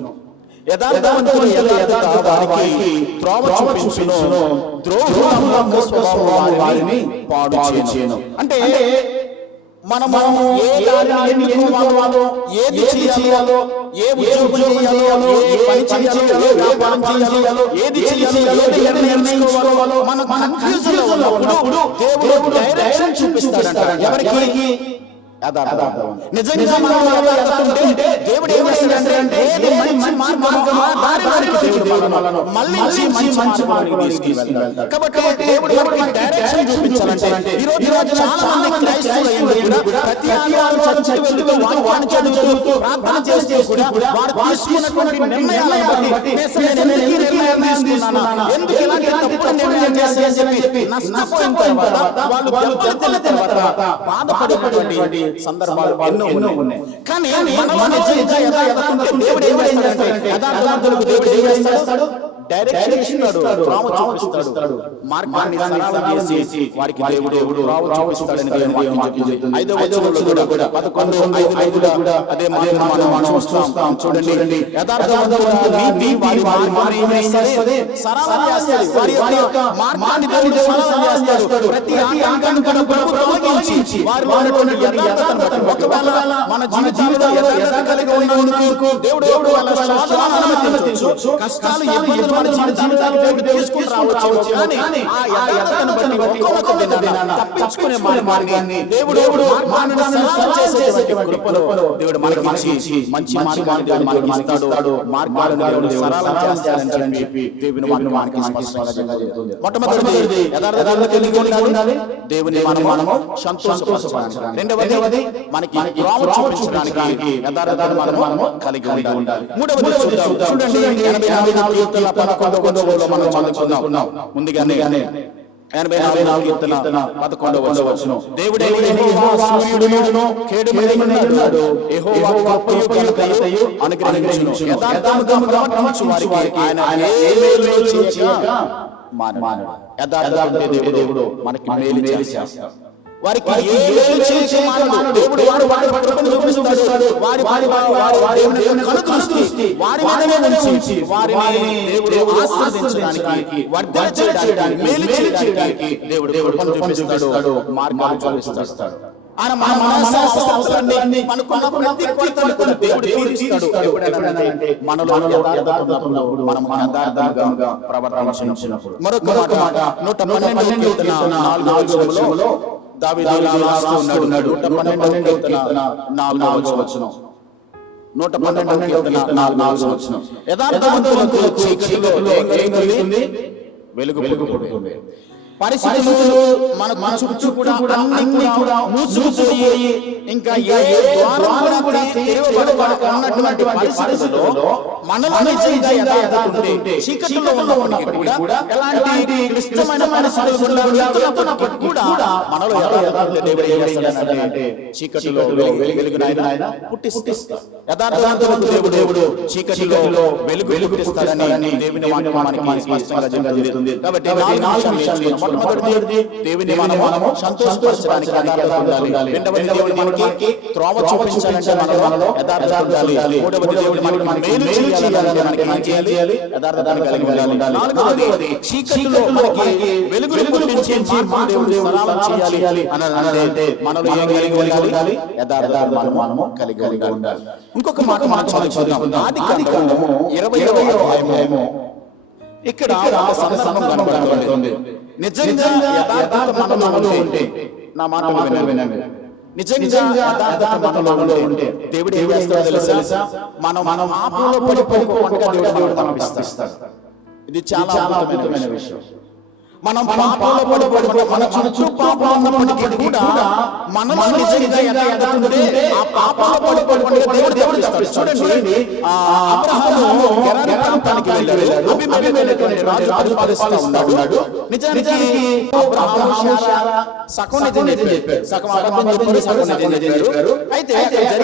యథార్థవంతుడు యథార్థత వారికి త్రోవ చూపించును, ద్రోహుల స్వభావం వారిని పాడు చేయును. అంటే మనము ఏ కార్యాన్ని ఎన్నుకోవాలో, ఏది చేయాలో, ఏ ఉద్యోగం చేయాలో, ఏ పని చేయాలో, వ్యాపారం చేయాలో, ఏది చేయాలో, ఏది నిర్ణయించుకోవాలో మనం కన్ఫ్యూజన్ లో ఉన్నప్పుడు దేవుడు డైరెక్షన్ చూపిస్తాడంట. ఎవరికి? నిజంగా మనం యథార్థతుంటే దేవుడు ఏం చేస్తాడంటే మంచి మార్గం ఆ దారిలో దేవుడు మళ్ళీ మంచి మార్గానికి తీసుకెళ్తాడు. కాబట్టి దేవుడు మనకి డైరెక్షన్ చూపించాలంటే ఈ రోజు చాలా మంది క్రైస్తవులు కూడా ప్రతి ఆదివారం చర్చికి వెళ్తూ వాక్యాన్ని చదువుతూ ప్రార్థన చేస్తూ కూడా వారు తీసుకున్నటువంటి నిర్ణయాలను బట్టి నేను ఎందుకు నిర్ణయం తీసుకున్నాను, ఎందుకు ఇలాంటి తప్పుడు నిర్ణయం చేశానని చెప్పి నష్టపోయిన తర్వాత వాళ్ళు దెబ్బలు తిన్న తర్వాత బాధపడేటువంటి సందర్భాలు ఎన్నో ఉన్నాయి. కానీ దేవుడు ఏం చేస్తాడంటే యథార్థులకు దేవుడు ఏం చేస్తాడు? డైరెక్షన్ ఇస్తాడు, త్రోవ చూపిస్తాడు, మార్గాన్ని సరళం చేసి వారికి దేవుడు త్రోవ చూపిస్తాడని దేవుని వాక్యం చెప్తుంది. 5వ వచనంలో కూడా 11:5 కూడా అదే మనం చూస్తాం. చూడండి, యథార్థవంతుల నీతి వారి మార్గాన్ని ఏం చేస్తది? సరళం చేస్తది. వారి యొక్క మార్గాన్ని దేవుడు సరళం చేస్తాడు. ప్రతి ఆటంకాన్ని తొలగించి వారిలో ఉన్నటువంటి యథార్థతను బట్టి ఒకవేళ మన జీవితంలో యథార్థత కలిగి ఉన్నందుకు దేవుడు వాళ్ళ శోధనలను అనుమతించవచ్చు. కష్టాలు ఇబ్బందులు మన జీవితాల్లో దేవుడు తీసుకుని రావచ్చు. కానీ ఆ యథార్థతను బట్టి ఒక్కొక్క దినాన తప్పించుకునే మార్గాన్ని దేవుడు మార్గాన్ని సరళం చేసేటువంటి కృపలో దేవుడు మనకి మంచి మార్గాన్ని మనకి ఇస్తాడు. మార్గాలను దేవుడు సరళం చేస్తాడని చెప్పి దేవుని వాక్యం మనకి స్పష్టంగా చెప్తుంది. మొట్టమొదటిది యథార్థత కలిగి ఉండాలి. దేవుని మనము సంతోషపరచాలి. రెండవది మనకి త్రోవ చూపించడానికి యథార్థతను మనము కలిగి ఉండాలి. మూడవది చూడండి, 84 కీర్తన 11వ మనం చదువుకున్నాం. ముందుగానే 84 కీర్తన 11వ వచనం. దేవుడే యెహోవా సూర్యుడును కేడుమయున్నాడు, యెహోవా కృపయు ఘనతయు అనుగ్రహించును. యథార్థముగా ప్రవర్తించు వారికి ఆయన ఏ మేలు చేయక మానడు. యథార్థత దేవుడు మనకి మేలు చేస్తాడు. వారికి ఏ మేలు చేయక మానడు. దేవుడు వారి కృపను చూపిస్తాడు. వారి దేవుని కనుదృష్టి వారి మీదనే ఉంచి వారిని దేవుడు ఆశీర్వదించడానికి, వర్ధన చేయడానికి, మేలు చేయడానికి దేవుడు కృపను చూపిస్తాడు, మార్గాలు చూపిస్తాడు. ఆయన మన మనసాన్ని మనకున్న ప్రతి కొరతను దేవుడు తీరుస్తాడు. ఎప్పుడైనా మనలో యథార్థత ఉన్నప్పుడు, మనం యథార్థంగా ప్రవర్తించినప్పుడు. మరొక మాట 112 కీర్తన 4వ వచనంలో దావీదు రాస్తూ ఉన్నాడు. 112 కీర్తన 4వ వచనం. 112 కీర్తన 4వ వచనం. యథార్థవంతులకు చీకటిలో ఏం కలుగుతుంది? వెలుగు పుడుతుంది. పరిస్థితులు మన చుట్టూ కూడా అన్ని కూడా మూసుకుపోయి ఇంకా ఏ ద్వారం కూడా తెరవబడనటువంటి పరిస్థితుల్లో మనలో నిజంగా యథార్థత ఉంటే చీకటిలో ఉన్నప్పటికీ కూడా ఎలాంటి క్లిష్టమైన పరిస్థితుల్లో ఉన్నప్పటికీ కూడా మనలో యథార్థత దేవుడు ఏం చేస్తాడంటే చీకటిలో వెలుగునైనా పుట్టిస్తాడు. యథార్థవంతుడు దేవుడు చీకటిలో వెలుగు పుట్టిస్తాడని దేవుని వాక్యం మనకి స్పష్టంగా చెబుతుంది. కాబట్టి మొట్టమొదటిది దేవుని మనము సంతోషపరచడానికి యథార్థత ఉండాలి. రెండవది దేవుడు మనకి త్రోవ చూపించాలంటే మనలో యథార్థత ఉండాలి. మూడవది దేవుడు మనకి మేలు చేయాలంటే మనకి ఏం చేయాలి? యథార్థతను కలిగి ఉండాలి. నాలుగవది చీకటిలో మనకి వెలుగును పుట్టించే దేవుడు సరళం చేయాలి అంటే మనలో ఏం కలిగి ఉండాలి? యథార్థతను మనము కలిగి ఉండాలి. ఇంకొక మాట మనం చదువుకుందాం. ఆదికాండము 20వ అధ్యాయము ఇక్కడ ఒక సందర్భం కనబడుతుంది. నిజంగా యథార్థత మనలో ఉంటే, నా మాట వినండి, నిజంగా యథార్థత మనలో ఉంటే దేవుడు ఏం చేస్తాడో తెలుసా? మనం పాపంలో పడిపోకుండా దేవుడు పంపిస్తాడు. ఇది చాలా అద్భుతమైన విషయం. మనం పాపంలో పడిపోకుండా మన చుట్టూ పాపం ఉన్నప్పటికీ కూడా మనలో నిజంగా యథార్థత ఉంటే ఆ పాపంలో పడిపోకుండా దేవుడు ఇస్తాడు. చూడండి, అబ్రహాము గెరారా ప్రాంతానికి వెళ్ళాడు. అబీమెలెకు రాజు పరిపాలిస్తూ ఉన్నాడు. నిజానికి అబ్రహాము శారా సగం నిజం చెప్పారు, సగం అబద్ధం చెప్పారు, సగం నిజం చెప్పారు. అయితే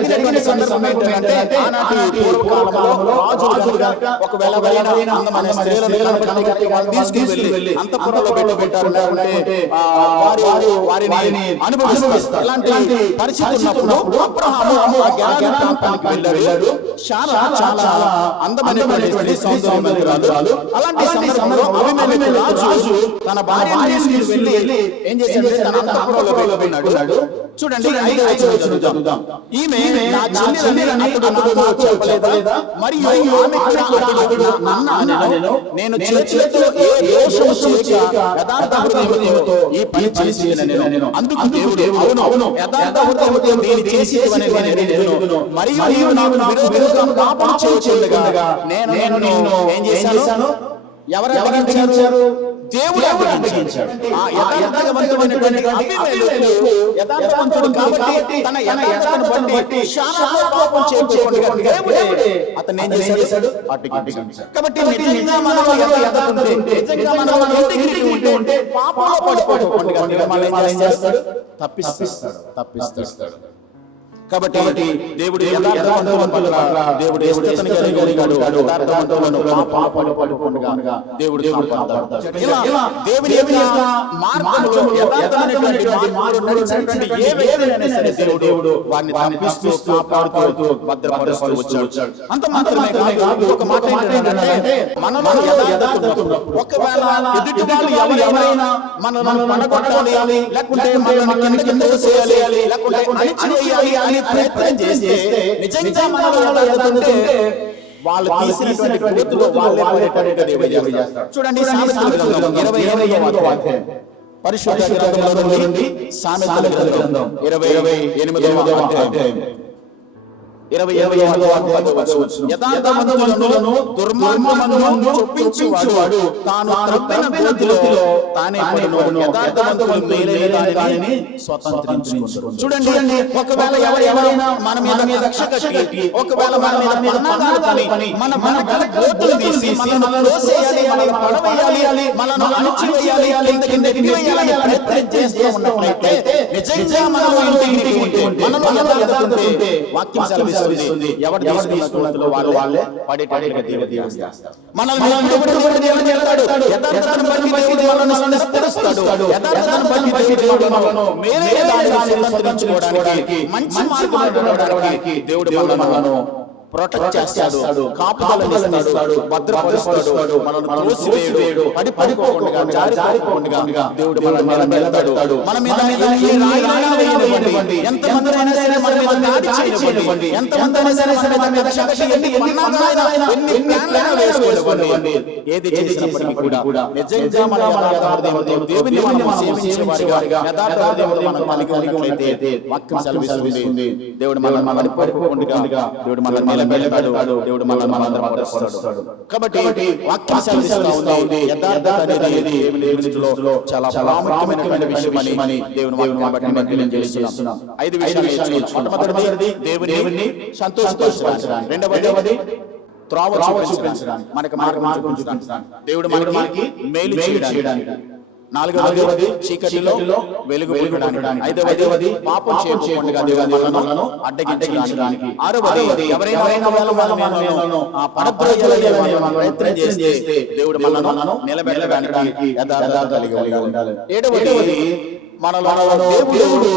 జరిగిన సందర్భం ఏంటంటే ఆనాటి పూర్వకాలంలో రాజులు గనుక ఒకవేళ అందమైన స్త్రీలను తీసుకువెళ్ళి అంతఃపురంలో పెట్టారంటే వారిని అనుభవిస్తారు. ఇలాంటి పరిస్థితి ఉన్నప్పుడు అబ్రహాము ఆ గెరారా ప్రాంతానికి వెళ్ళాడు. శారా చాలా అందమైనటువంటి సౌందర్యవంతురాలు. అలాంటి సందర్భంలో అబీమెలెకు రాజు తన భార్యను తీసుకుని వెళ్ళి ఏం చేశాడంటే తన అంతఃపురంలో పెట్టాడు. చూడండి, 5వ వచనం చదువుదాం. ఈమె నా చెల్లెలని అతడు చెప్పలేదా? మరియు ఆమె కూడా అతడు అన్నాడు, నేను చేతులతో ఏ దోషము చేయక యథార్థ హృదయముతో ఈ పని చేసినను. అందుకు దేవుడు అవును యథార్థ హృదయముతో నేను చేసేవని నేను మరియు నీవు నాకు విరోధంగా పాపం చేయచుండగా నేను నిన్ను ఏం చేశాను? ఎవరు అడ్డగించారు? దేవుడు అడ్డగించాడు. ఆ యథార్థవంతుడైనటువంటి అబీమెలెకు యథార్థవంతుడు కాబట్టి తన యథార్థతను బట్టి శారాతో పాపం చేయకుండా దేవుడే అతన్ని ఏం చేశాడు? అడ్డగించాడు. కాబట్టి నిజంగా మనలో యథార్థత ఉంటే, నిజంగా మనలో ఇంటిగ్రిటీ ఉంటే పాపంలో పడిపోకుండా మనం ఏం చేస్తాడు? తప్పిస్తాడు. కాబట్టి దేవుడు యథార్థవంతుల పట్ల దేవుడు ఇష్టతను కలిగాడు. యథార్థవంతులను పాపంలో పడిపోకుండా దేవుడు కాపాడతాడు. ఇలా దేవుని యొక్క మార్గంలో యథార్థమైనటువంటి మార్గంలో నడిచేటువంటి ఏ వ్యక్తినైనా సరే దేవుడు వారిని తప్పిస్తూ కాపాడుతూ భద్రపరుస్తూ వచ్చాడు. అంత మాత్రమే కాదు, ఒక మాట ఏంటంటే మనలో యథార్థత ఉన్నప్పుడు ఒకవేళ ఎదుటి వాళ్ళు ఎవరైనా మనల్ని పడగొట్టాలి, లేకుంటే మనల్ని కింద చేయాలి, లేకుంటే అణిచివేయాలి అని ప్రయత్నం చేస్తే నిజంగా మనలో యథార్థత ఉంటే వాళ్ళు తీసినటువంటి గోతులో వాళ్ళే పడేటట్టుగా దేవుడు చేస్తాడు. చూడండి, సామెతల గ్రంథం 28వ అధ్యాయం, పరిశుద్ధ గ్రంథంలో నుండి సామెతల గ్రంథం 28వ అధ్యాయం 28వ వచనం. యథార్థవంతులను దుర్మార్గములను చొప్పించువాడు తాను త్రవ్విన గోతిలో తానే పడును. యథార్థవంతులు మేలైన దానిని స్వతంత్రించుకొనును. చూడండి, ఒకవేళ ఎవరైనా మన మీద కక్ష కట్టి, ఒకవేళ మన మీద పన్నాగాలని మన గోతులు తీసి మనల్ని తోసేయాలి, మనల్ని పడవేయాలి, మనల్ని అణిచివేయాలి, కిందకి వేయాలి ప్రయత్నం చేస్తూ ఉన్నట్లయితే నిజంగా మనలో ఇంటిగ్రిటీ ఉంటే, మనలో యథార్థత ఉంటే వాక్యం సెలవిస్తుంది ఎవరు తీసుకున్నదో వాళ్ళే పడేటట్టుగా దేవుడు చేస్తాడు. మనల్ని యథార్థతను బట్టి దేవుడు మనల్ని స్థిరపరుస్తాడు. యథార్థతను బట్టి దేవుడు మనల్ని మేలైన దానిని స్వతంత్రించుకోవడానికి, మంచి మార్గంలో నడవడానికి దేవుడు మనల్ని ప్రొటెక్ట్ చేస్తాడు, కాపుదలనిస్తాడు, భద్రపరుస్తాడు, మనల్ని తోసివేయడు, పడిపోకుండా జారిపోకుండా దేవుడు మనల్ని నిలబెడతాడు. మన మీద ఏ రాయినైనా వేయనివ్వండి, ఎంతమందినైనా సరే మన మీద దాడి చేయనివ్వండి, ఎంతమందినైనా సరే మన మీద శక్తి ఎన్ని పన్నాగాలైనా ఎన్ని ప్లాన్లైనా వేసుకోనివ్వండి, ఏది చేసినప్పటికీ కూడా నిజంగా మన యథార్థవంతులు దేవుని మనం సేవించే వారిగా యథార్థ హృదయంతో మనం కలిగి ఉన్నట్లయితే వాక్యం సెలవిస్తుంది దేవుడు మనల్ని పడిపోకుండా దేవుడు మనల్ని నిలబెడతాడు, దేవుడు మనల్ని భద్రపరుస్తాడు. కాబట్టి వాక్యం సెలవిస్తూ ఉంది యథార్థత అనేది దేవుని దృష్టిలో చాలా ప్రాముఖ్యమైన విషయమని దేవుని వాక్యాన్ని బట్టి నేను తెలియజేస్తున్నాను. 5 విషయాలు నేర్చుకోవాలి. మొదటిది దేవుని సంతోషపరచడానికి, రెండవది త్రోవ చూపించడానికి, మనకి మార్గం చూపించడానికి, దేవుడు మనకి మేలు చేయడానికి, నాలుగవది చీకటిలో వెలుగు పుట్టడానికి, ఐదవది పాపం చేయకుండా దేవుడు మనలను అడ్డగించడానికి, ఆరవది ఎవరైనా మనలను ప్రయత్నం చేస్తే దేవుడు మనలను నిలబెట్టడానికి యథార్థత కలిగి ఉండాలి. ఏడవది మనలో దేవుడు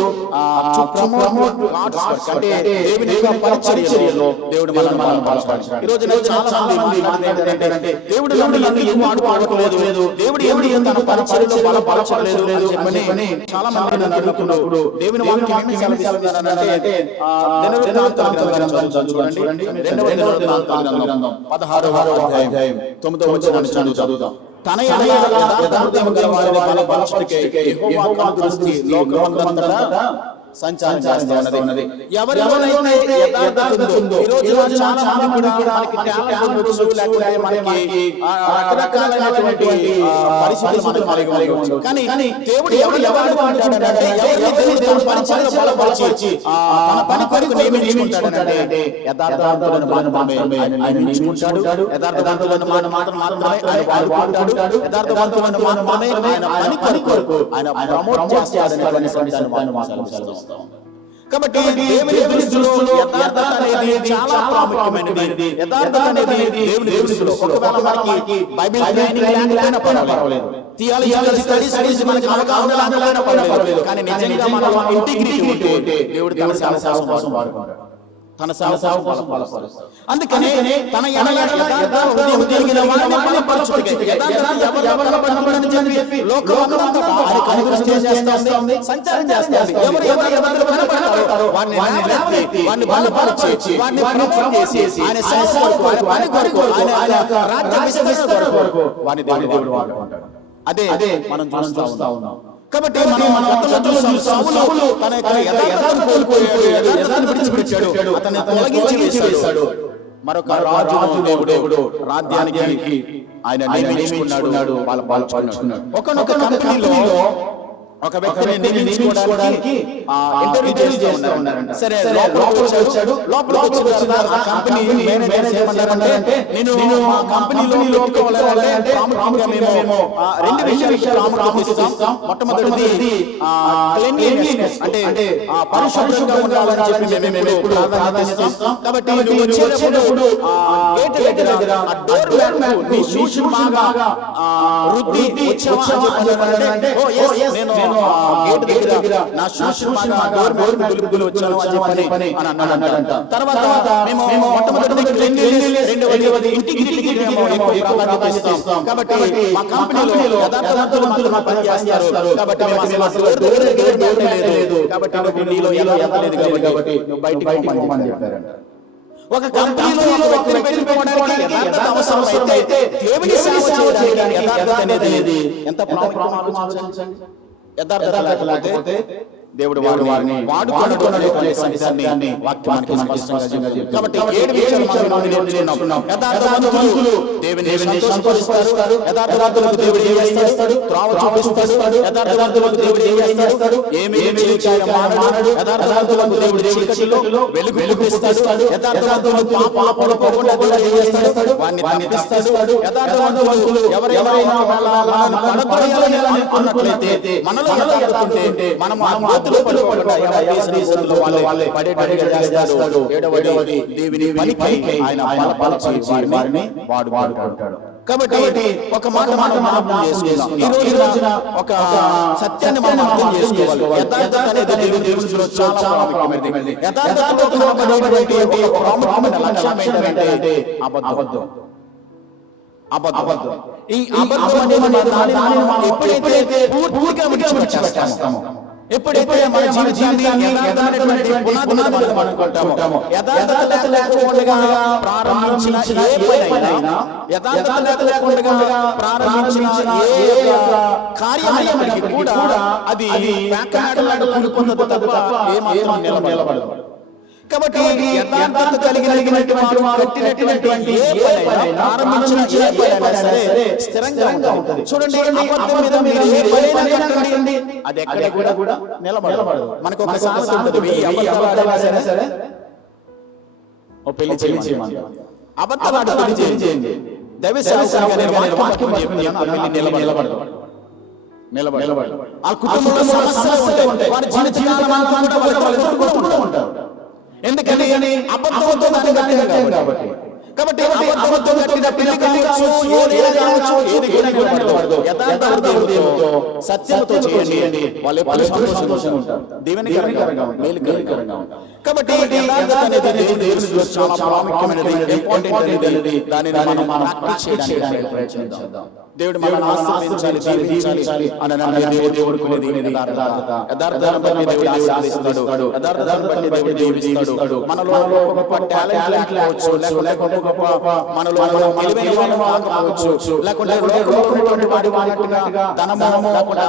అంటే దేవుని యొక్క పరిచర్యలో దేవుడు మనల్ని బలపరచాలి. ఈ రోజు చాలా మంది ఏంటంటే దేవుడు నన్ను వాడుకోలేదు, దేవుడు తన పరిచర్యలో బలపరచలేదు అని చాలా మంది నన్ను అడుగుతున్నప్పుడు దేవుని వాక్యం ఏమి సెలవిస్తుందంటే చూడండి 2వ దినవృత్తాంతాల గ్రంథం 16వ అధ్యాయం 9వ వచనాన్ని చదువుదాం. తన యథార్థము గల వారిని బలపరచుటకై యెహోవా కనుదృష్టి లోకమంతటా సంచారం చేస్తూ ఉన్నది. ఎవరిలోనైతే యథార్థత ఉందో, ఈ రోజు చాలా మంది కూడా మనకి టాలెంట్ ఉండొచ్చు, లేకపోతే మనకి రకరకాలైనటువంటి పరిస్థితులు కలిగి ఉండొచ్చు. కానీ దేవుడు ఎవరిని వాడుకుంటాడంటే దేవుడు పరిచర్యలో బలపరిచి తన పని కొరకు నియమించుకుంటాడంటే యథార్థతలను మాత్రమే ఆయన నియమించుకుంటాడు, యథార్థతలను మాత్రమే ఆయన వాడుకుంటాడు, యథార్థతలను మాత్రమే ఆయన పని కొరకు ఆయన ప్రమోట్ చేస్తాడని సందేశాన్ని. కాబట్టి దేవుని దృష్టిలో యథార్థత అనేది చాలా ప్రాముఖ్యమైనది. యథార్థత అనేది దేవుని దృష్టిలో ఒకవేళ మనకి బైబిల్ ట్రైనింగ్ లేకపోయినా పర్వాలేదు, థియాలజికల్ స్టడీస్ మనకి అవగాహన లేకపోయినా పర్వాలేదు, కానీ నిజంగా మనలో ఇంటిగ్రిటీ ఉంటే దేవుడు తన సేవ కోసం వాడుకుంటాడు, తన సేవ కోసం బలపరుస్తాడు. అందుకనే తన సంచారం చేస్తాడు. అదే మనం చూస్తా ఉన్నాం. కాబట్టి సౌలు తన యథార్థతను కోల్పోయాడు, యథార్థతను విడిచిపెట్టాడు, అతన్ని తొలగించి వేశాడు. మరొక రాజు దేవుడు రాజ్యానికి ఆయన నియమించుకున్నాడు, బలపరుచుకున్నాడు. ఒకనొక కంపెనీలో ఒక వ్యక్తిని నియమించుకోవడానికి ఇంటర్వ్యూ చేస్తూ ఉన్నారంట. సరే లోపలికి వచ్చాడు. లోపలికి వచ్చిన ఆ కంపెనీ మేనేజర్ ఏమన్నారంటే, నేను మా కంపెనీలో పెట్టుకోవాలంటే ప్రాముఖ్యంగా మేము రెండు విషయాలు ప్రాముఖ్యత ఇస్తాం. మొట్టమొదటిది క్లీన్లీనెస్, అంటే పరిశుభ్రంగా ఉండాలని చెప్పి మేము ఎప్పుడు ప్రాధాన్యత ఇస్తాం. కాబట్టి నువ్వు వచ్చేటప్పుడు గేట్ దగ్గర ఆ డోర్ మ్యాట్ నీ షూస్ బాగా రుద్ది వచ్చావంటే నేను గేట్ దగ్గర నా షూస్ డోర్ మ్యాట్ వచ్చాను అని చెప్పని అన్నాడంట. తర్వాత మేము మొట్టమొదటి క్లీన్లీనెస్, రెండవది ఇంటిగ్రిటీకి మేము ఎక్కువ ప్రాధాన్యత ఇస్తాం. కాబట్టి మా కంపెనీలో యథార్థవంతులు మా పని చేస్తారు. కాబట్టి మేము అసలు డోర్ లేదు, కాబట్టి నీలో యథార్థత లేదు, కాబట్టి నువ్వు బయటికి పోమని చెప్పారంట. ఒక కంపెనీలో ఒక వ్యక్తిని పెట్టుకోవడానికి యథార్థత అవసరమైతే దేవుని సేవ చేయడానికి యథార్థత అనేది ఎంత ప్రాముఖ్యమో ఆలోచించండి. యథార్థత లేకపోతే దేవుడు వారిని వాడుకున్నాడు అనే సత్యాన్ని వాక్యానికి స్పష్టంగా చెప్తుంది. కాబట్టి 7 విషయాలు మనం నేర్చుకున్నాం. యథార్థవంతులు దేవుని సంతోషపరుస్తారు, యథార్థవంతులకు దేవుడు ఏమి చేస్తాడు, త్రోవ చూపిస్తాడు, యథార్థవంతులకు దేవుడు ఏమి చేస్తాడు, ఏమి మానడు, యథార్థవంతులకు దేవుడు చీకటిలో వెలుగు పుట్టిస్తాడు, యథార్థవంతులు పాపంలో పోకుండా దేవుడు ఏమి చేస్తాడు, వారిని తప్పిస్తాడు. యథార్థవంతులు ఎవరైనా వాళ్ళని పడతోయాలని అనుకున్నట్లయితే మనలో యథార్థత ఉంటే మనం ఆయన బలపరిచి వారిని వాడుకుంటాడు. కాబట్టి ఒక మాట చేసుకుందాం. ఈ రోజున ఒక సత్యాన్ని మనం అర్థం చేసుకోవాలి. యథార్థత అనేది దేవునిలో చాలా ప్రాముఖ్యమైనది. యథార్థతకు లోబడేటువంటి ఒక ప్రాముఖ్యమైన లక్ష్యం ఏంటంటే అబద్ధం. ఈ అబద్ధం అనేది మనం ఎప్పుడైతే పూర్తిగా విడిచిపెట్టేస్తామో, ఎప్పుడైతే మన జీవితాన్ని యథార్థమైనటువంటి పునాదులు మనం అనుకుంటామో, యథార్థత లేకుండా ప్రారంభించిన ఏ పనైనా, యథార్థత లేకుండా ప్రారంభించిన ఏ కార్యమైనప్పటికీ కూడా అది పేకలాడలాగా కూడుకున్నది తప్ప ఏమాత్రం నిలబడదు. కాబట్టి యథార్థత కలిగినటువంటి కట్టినటువంటి ఏ పనైనా, ప్రారంభించిన ఏ పనైనా సరే స్థిరంగా ఉంటుంది. చూడండి, అబద్ధం మీద మీరు ఏ పనైనా కట్టండి, అది ఎక్కడ కూడా నిలబడదు. మనకు ఒక సామెత ఉంటుంది, ఈ అబద్ధాలు సరే ఓ పెళ్లి చేయమంటారు. అబద్ధాలు పెళ్లి చేయండి, దైవ సేవకునిగా నేను వాక్యం చెప్తున్నాను, ఆ పెళ్లి నిలబడదు. నిలబడి ఆ కుటుంబంలో సమస్యలు ఉంటాయి. వారి జీవితాంతం కూడా వాళ్ళు ఎదుర్కొంటూ ఉంటారు. ఎందుకని అబద్ధంతో కట్టాం కాబట్టి అబద్ధం కట్టిన పెళ్లి కావచ్చు, ఏది నిలబడదు. యథార్థ హృదయంతో సత్యంతో చేయండి. వాళ్ళు ఎప్పుడు సంతోషంగా ఉంటారు, దీవెనకరంగా మేలుకరంగా ఉంటారు. కాబట్టి దేవుని దృష్టిలో చాలా ప్రాముఖ్యమైనది, ఇంపార్టెంట్ అనేది. దానిని మనం ప్రాక్టీస్ చేయడానికి ప్రయత్నం చేద్దాం. దేవుడు మనల్ని ఆశీర్వదించాలి, దీవించాలి అని దేవుడు కోరేది యథార్థతను బట్టి దేవుడు ఆశీర్వదిస్తాడు. యథార్థతను బట్టి దేవుడు దీవిస్తాడు. మనలో గొప్ప టాలెంట్ లేకపోవచ్చు, లేకుంటే గొప్ప మనలో విలువైన వాళ్ళు కావచ్చు, లేకుంటే వాడి వాడినట్టుగా ధనము లేకుంటే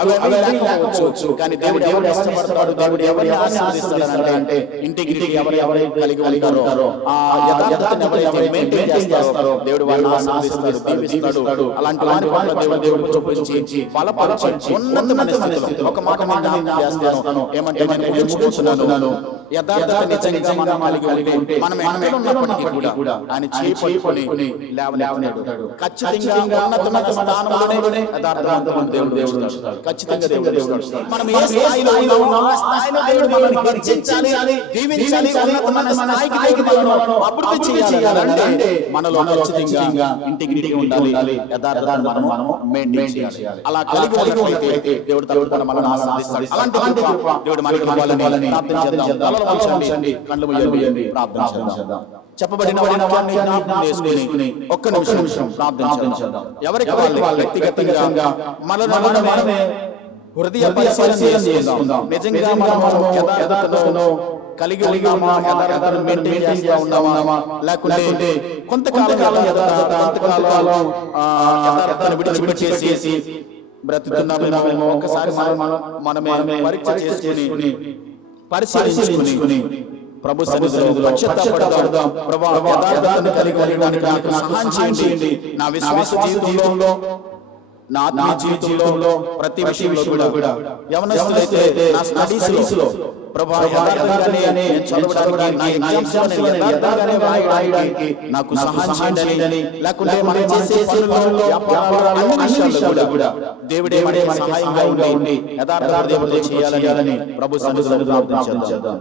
అవి లేకపోవచ్చు. కానీ దేవుడు ఇష్టపడతాడు. దేవుడు ఎవరిని ఆశీర్వదిస్తాడంటే ఇంటికి ఎవరైతే కలిగి ఉంటారో, ఆ యథార్థతను ఎవరైతే మెయింటైన్ చేస్తారో దేవుడు వాళ్ళని ఆశీర్వదిస్తాడు, దీవిస్తాడు. అలాంటి వారి పట్ల దేవుడు చూపించి బలపరచి ఉన్నతమైన స్థితిలో ఒక మాట చేస్తాను. ఏమంటే ముగించుకున్నాను, యథార్థత నిజంగా మనం కలిగి ఉంటే మనం ఎక్కడ ఉన్నప్పటికీ కూడా ఆయన చేపట్టుకొని లేవనెత్తుతాడు. ఖచ్చితంగా ఉన్నత స్థానంలోనే యథార్థవంతులను దేవుడు ఉంచుతాడు. ఖచ్చితంగా దేవుడు ఉంచుతాడు. మనం ఏ స్థాయిలో ఉన్నామో ఆ స్థాయిలో దేవుడు మనల్ని హెచ్చించాలి, దీవించాలి, ఉన్నత స్థాయికి మనల్ని అభివృద్ధి చేయాలంటే మనలో ఖచ్చితంగా ఇంటికి ఉండాలి. యథార్థాన్ని మనము మెయింటైన్ చేయాలి. అలా కలిగి ఉన్నట్లయితే దేవుడు తప్పకుండా మనల్ని ఆశీర్వదిస్తాడు. అలాంటి కృప దేవుడు మనకి ఇవ్వాలని ప్రార్థన చేద్దాం. తలలు కళ్ళు మూయండి, ప్రార్థన చేద్దాం. చెప్పబడిన వాక్యాన్ని జ్ఞాపకం చేసుకుని ఒక్క నిమిషం ప్రార్థన చేద్దాం. ఎవరికి వాళ్ళు వ్యక్తిగతంగా మనమే హృదయ పరిశీలన చేసుకుందాం. నిజంగా మనము యథార్థతను కలిగి ఉన్నామా, యథార్థతను మెయింటైన్ చేస్తూ ఉన్నామా, లేకుంటే కొంతకాలం కొంతకాలం యథార్థతను విడిచిపెట్టేసి బ్రతుకుతున్నామేమో ఒకసారి మనమే పరీక్ష చేసుకుని పరిశీలించుకుని ప్రభు సన్నిధిలో పశ్చాత్తాపడదాం. ప్రభువా, యథార్థతను కలిగి ఉండడానికి నాకు సహాయం చేయండి. నా విశ్వాస జీవితంలో, నా జీవితంలో ప్రతి విషయంలో కూడా యవనస్తులైతే నా స్టడీస్ లో ప్రభువా యథార్థంగానే చదవడానికి, నా ఎగ్జామ్స్ యథార్థంగానే రాయడానికి నాకు సహాయం చేయండి. లేకుంటే మనం చేసే పనుల్లో, వ్యాపారాల్లో, అన్ని విషయాల్లో కూడా దేవుడే మనకి సహాయంగా ఉండి యథార్థ దేవుడు చేయాలని ప్రభు సన్నిధిలో ప్రార్థన చేద్దాం.